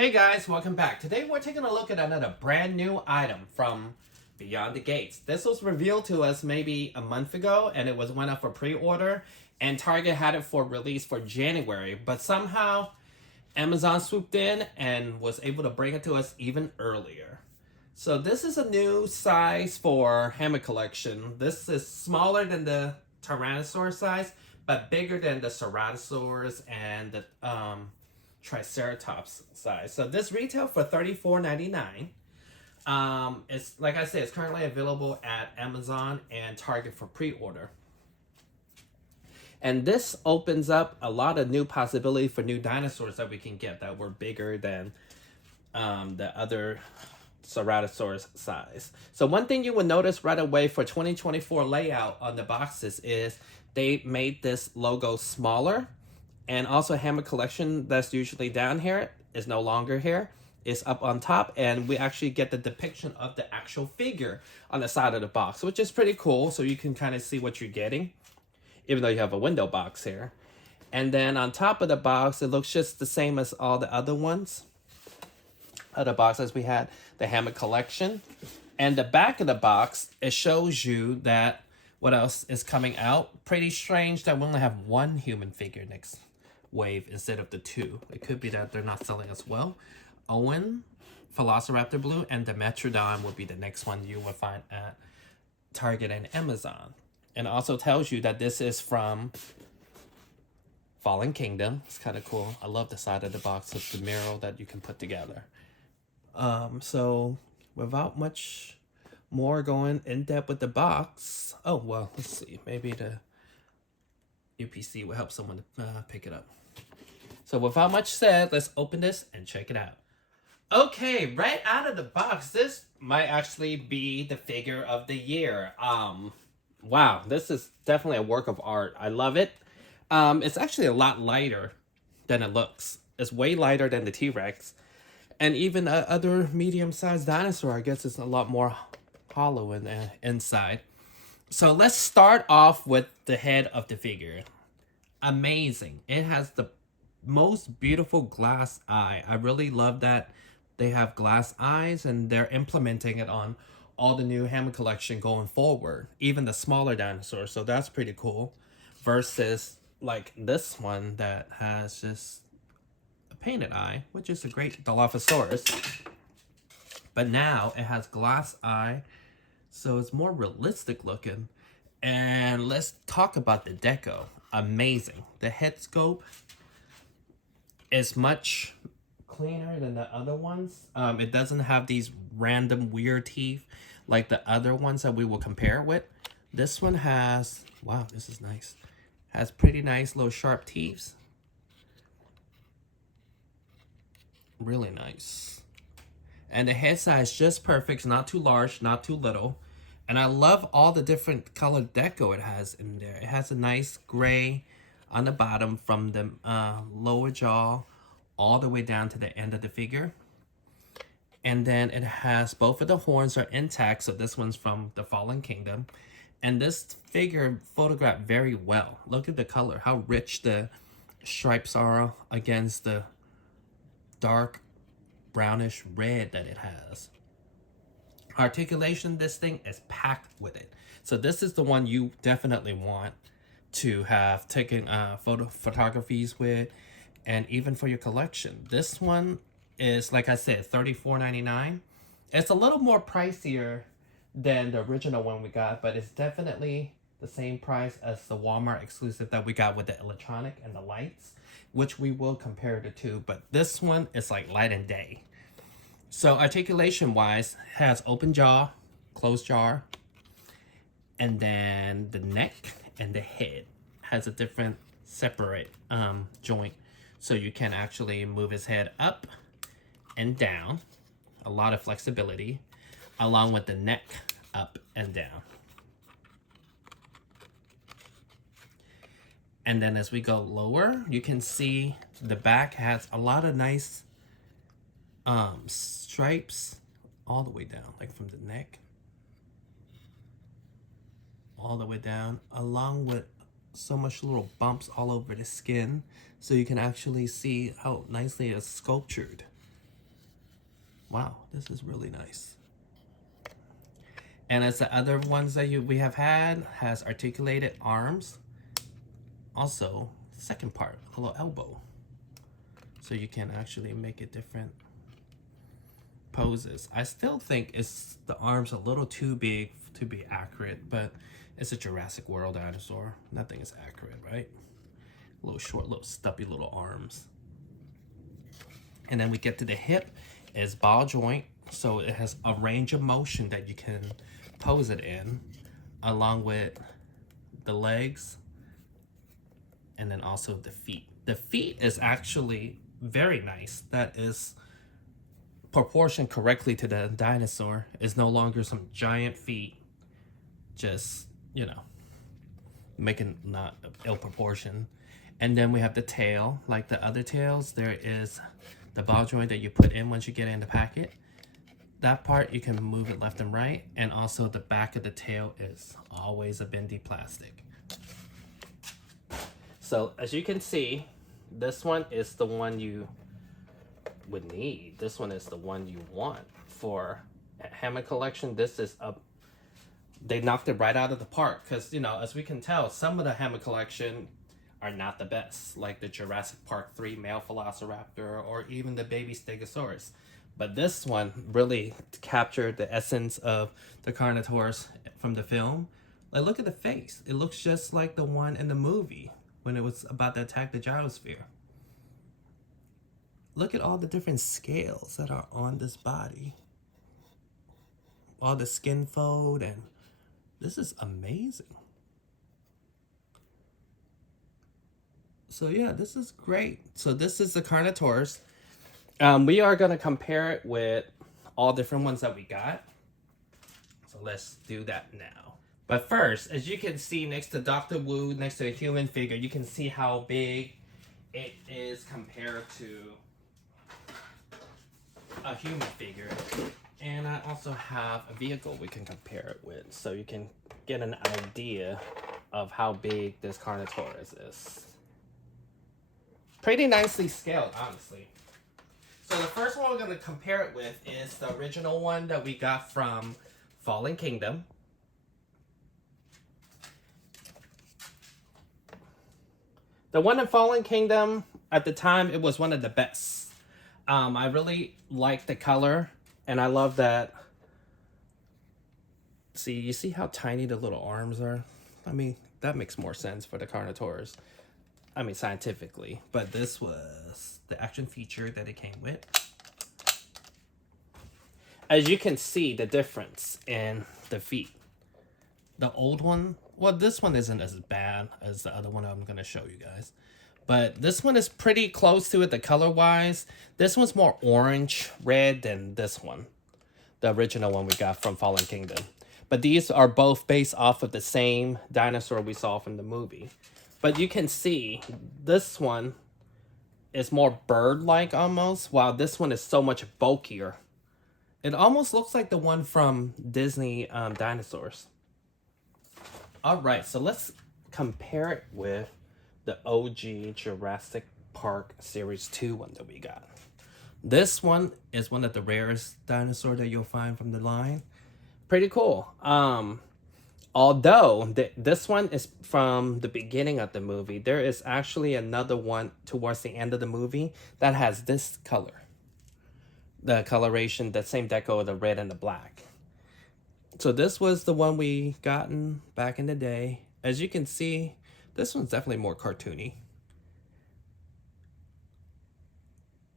Hey guys, welcome back. Today we're taking a look at another brand new item from Beyond the Gates. This was revealed to us maybe a month ago and it went up for pre-order and Target had it for release for January, but somehow Amazon swooped in and was able to bring it to us even earlier. So this is a new size for Hammond collection. This is smaller than the Tyrannosaurus size, but bigger than the Ceratosaurus and the Triceratops size. So this retail for $34.99. It's like I said, it's currently available at Amazon and Target for pre-order. And this opens up a lot of new possibility for new dinosaurs that we can get that were bigger than the other Ceratosaurus size. So one thing you will notice right away for 2024 layout on the boxes is they made this logo smaller. And also Hammond collection that's usually down here is no longer here. It's up on top, and we actually get the depiction of the actual figure on the side of the box, which is pretty cool. So you can kind of see what you're getting, even though you have a window box here. And then on top of the box, it looks just the same as all the other ones. Other boxes we had, the Hammond collection. And the back of the box, it shows you that what else is coming out. Pretty strange that we only have one human figure next wave instead of the two. It could be that they're not selling as well. Owen, Velociraptor Blue, and the Metrodon will be the next one you will find at Target and Amazon. And also tells you that this is from Fallen Kingdom. It's kind of cool. I love the side of the box with the mirror that you can put together. So without much more going in depth with the box. Oh, well, let's see. Maybe the UPC will help someone pick it up. So without much said, let's open this and check it out. Okay, right out of the box, this might actually be the figure of the year. Wow, this is definitely a work of art. I love it. It's actually a lot lighter than it looks. It's way lighter than the T-Rex. And even the other medium-sized dinosaur, I guess it's a lot more hollow in the inside. So let's start off with the head of the figure. Amazing. It has the most beautiful glass eye. I really love that they have glass eyes and they're implementing it on all the new Hammond collection going forward. Even the smaller dinosaurs. So that's pretty cool. Versus like this one that has just a painted eye, which is a great Dilophosaurus. But now it has glass eye. So it's more realistic looking. And let's talk about the deco. Amazing. The head scope is much cleaner than the other ones. It doesn't have these random weird teeth like the other ones that we will compare it with. This one has, wow, this is nice. Has pretty nice little sharp teeth. Really nice. And the head size just perfect. It's not too large, not too little. And I love all the different colored deco it has in there. It has a nice gray on the bottom from the lower jaw all the way down to the end of the figure. And then it has both of the horns are intact. So this one's from the Fallen Kingdom. And this figure photographed very well. Look at the color, how rich the stripes are against the dark brownish red that it has. Articulation, this thing is packed with it. So this is the one you definitely want to have taken photographies with, and even for your collection. This one is, like I said, $34.99. It's a little more pricier than the original one we got, but it's definitely the same price as the Walmart exclusive that we got with the electronic and the lights, which we will compare the two. But this one is like light and day. So articulation wise, has open jaw, closed jaw, and then the neck and the head has a different separate joint. So you can actually move his head up and down, a lot of flexibility, along with the neck up and down. And then as we go lower, you can see the back has a lot of nice stripes all the way down, like from the neck all the way down, along with so much little bumps all over the skin, so you can actually see how nicely it's sculptured Wow, this is really nice. And as the other ones that we have had, has articulated arms. Also, second part, a little elbow. So you can actually make it different poses. I still think the arms a little too big to be accurate, but it's a Jurassic World dinosaur. Nothing is accurate, right? A little short, little stubby little arms. And then we get to the hip is ball joint. So it has a range of motion that you can pose it in, along with the legs and then also the feet. The feet is actually very nice. That is proportioned correctly to the dinosaur. It's no longer some giant feet, just, you know, making not ill proportion. And then we have the tail. Like the other tails, there is the ball joint that you put in once you get in the packet. That part, you can move it left and right. And also the back of the tail is always a bendy plastic. So as you can see, this one is the one you would need. This one is the one you want for Hammond collection. This is they knocked it right out of the park, because, you know, as we can tell, some of the Hammond collection are not the best, like the Jurassic Park 3 male Velociraptor or even the baby Stegosaurus. But this one really captured the essence of the Carnotaurus from the film. Like, look at the face. It looks just like the one in the movie when it was about to attack the gyrosphere. Look at all the different scales that are on this body. All the skin fold, and this is amazing. So yeah, this is great. So this is the Carnotaurus. We are going to compare it with all different ones that we got. So let's do that now. But first, as you can see next to Dr. Wu, next to the human figure, you can see how big it is compared to a human figure. And I also have a vehicle we can compare it with, so you can get an idea of how big this Carnotaurus is. Pretty nicely scaled, honestly. So the first one we're going to compare it with is the original one that we got from Fallen Kingdom. The one in Fallen Kingdom, at the time, it was one of the best. I really like the color, and I love that. See, you see how tiny the little arms are? I mean, that makes more sense for the Carnotaurus. I mean, scientifically. But this was the action feature that it came with. As you can see, the difference in the feet. The old one, well, this one isn't as bad as the other one I'm going to show you guys. But this one is pretty close to it, the color-wise. This one's more orange, red than this one. The original one we got from Fallen Kingdom. But these are both based off of the same dinosaur we saw from the movie. But you can see, this one is more bird-like almost, while this one is so much bulkier. It almost looks like the one from Disney Dinosaurs. Alright, so let's compare it with the OG Jurassic Park Series 2 one that we got. This one is one of the rarest dinosaurs that you'll find from the line. Pretty cool. Although this one is from the beginning of the movie, there is actually another one towards the end of the movie that has this color. The coloration, the same deco of the red and the black. So this was the one we gotten back in the day. As you can see, this one's definitely more cartoony.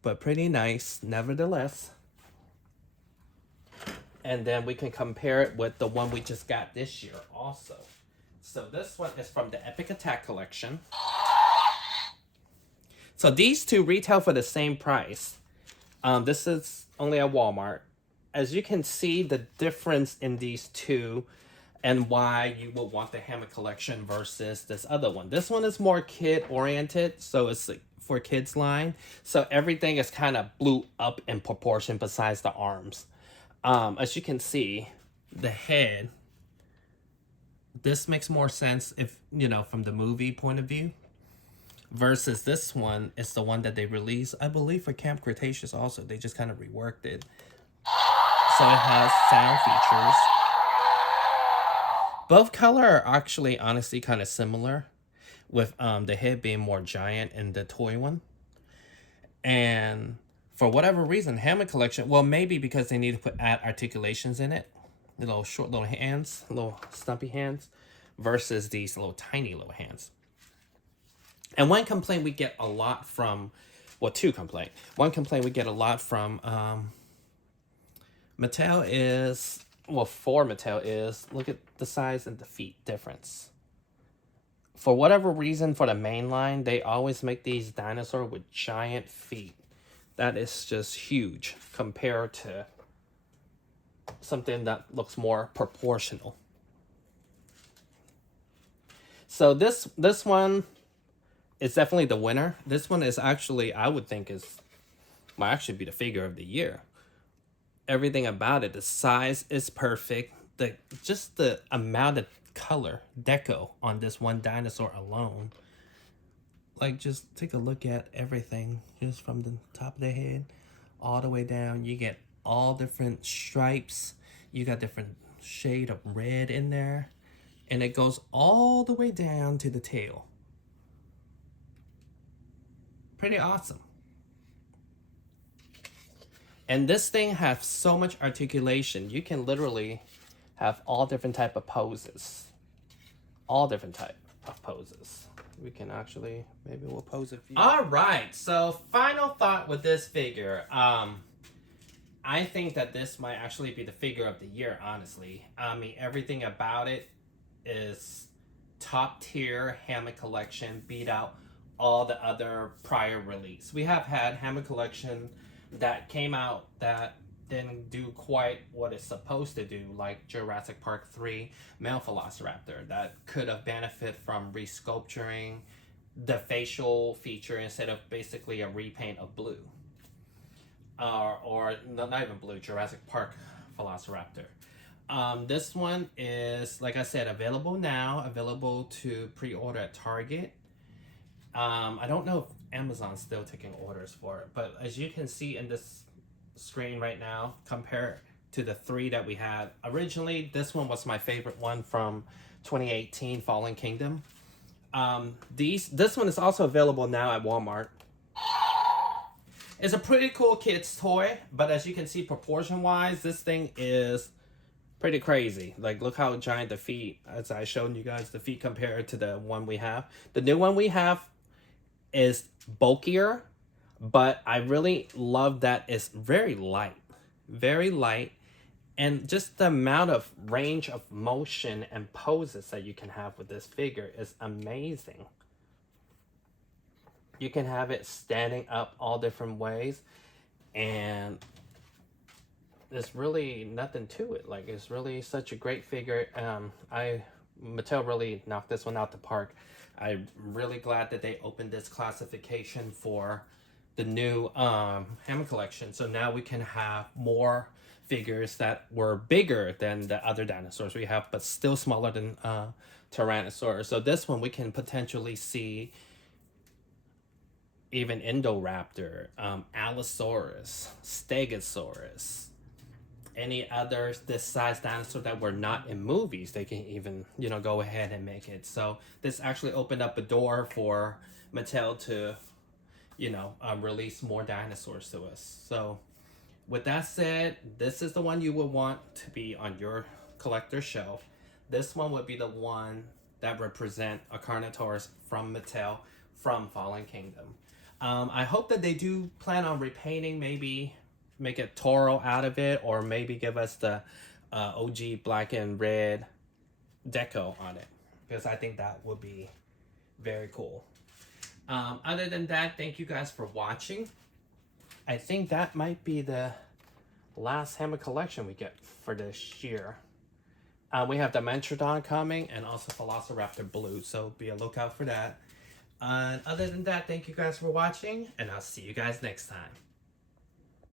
But pretty nice, nevertheless. And then we can compare it with the one we just got this year also. So this one is from the Epic Attack collection. So these two retail for the same price. This is only at Walmart. As you can see, the difference in these two and why you will want the Hammond collection versus this other one. This one is more kid-oriented, so it's for kids line. So everything is kind of blew up in proportion besides the arms. As you can see, the head, this makes more sense if, you know, from the movie point of view. Versus this one is the one that they released, I believe, for Camp Cretaceous also. They just kind of reworked it. So it has sound features. Both color are actually honestly kind of similar, with the head being more giant in the toy one. And for whatever reason, Hammond collection, well, maybe because they need to add articulations in it, the little short little hands, little stumpy hands, versus these little tiny little hands. And one complaint we get a lot from, well, two complaint. One complaint we get a lot from Mattel is, well, for Mattel is, look at the size and the feet difference. For whatever reason, for the main line, they always make these dinosaurs with giant feet. That is just huge compared to something that looks more proportional. So this one is definitely the winner. This one is actually, I would think, might actually be the figure of the year. Everything about it, the size is perfect. Just the amount of color deco on this one dinosaur alone. Like, just take a look at everything, just from the top of the head all the way down. You get all different stripes. You got different shade of red in there, and it goes all the way down to the tail. Pretty awesome. And this thing has so much articulation. You can literally have all different type of poses. All different type of poses. We can actually, maybe we'll pose a few. All right, so final thought with this figure. I think that this might actually be the figure of the year, honestly. I mean, everything about it is top tier Hammond collection, beat out all the other prior release. We have had Hammond collection that came out that didn't do quite what it's supposed to do, like Jurassic Park 3 male Velociraptor, that could have benefited from resculpturing the facial feature instead of basically a repaint of blue. Or not even blue, Jurassic Park Velociraptor. This one is, like I said, available now, available to pre-order at Target. I don't know if Amazon's still taking orders for it, but as you can see in this screen right now, compared to the 3 that we had originally, this one was my favorite one from 2018 Fallen Kingdom. This one is also available now at Walmart. It's a pretty cool kid's toy, but as you can see, proportion wise, this thing is pretty crazy. Like, look how giant the feet, as I showed you guys, the feet compared to the one we have. The new one we have is bulkier, but I really love that it's very light, and just the amount of range of motion and poses that you can have with this figure is amazing. You can have it standing up all different ways, and there's really nothing to it. Like, it's really such a great figure. Mattel really knocked this one out the park. I'm really glad that they opened this classification for the new Hammond collection. So now we can have more figures that were bigger than the other dinosaurs we have, but still smaller than Tyrannosaurus. So this one we can potentially see even Indoraptor, Allosaurus, Stegosaurus, any others this size dinosaur that were not in movies. They can even, go ahead and make it. So this actually opened up a door for Mattel to, release more dinosaurs to us. So with that said, this is the one you would want to be on your collector shelf. This one would be the one that represent a Carnotaurus from Mattel from Fallen Kingdom. I hope that they do plan on repainting, maybe make a Toro out of it, or maybe give us the OG black and red deco on it, because I think that would be very cool. Other than that, thank you guys for watching. I think that might be the last Hammond collection we get for this year. We have Dimentrodon coming, and also Velociraptor Blue, so be a lookout for that. Other than that, thank you guys for watching, and I'll see you guys next time.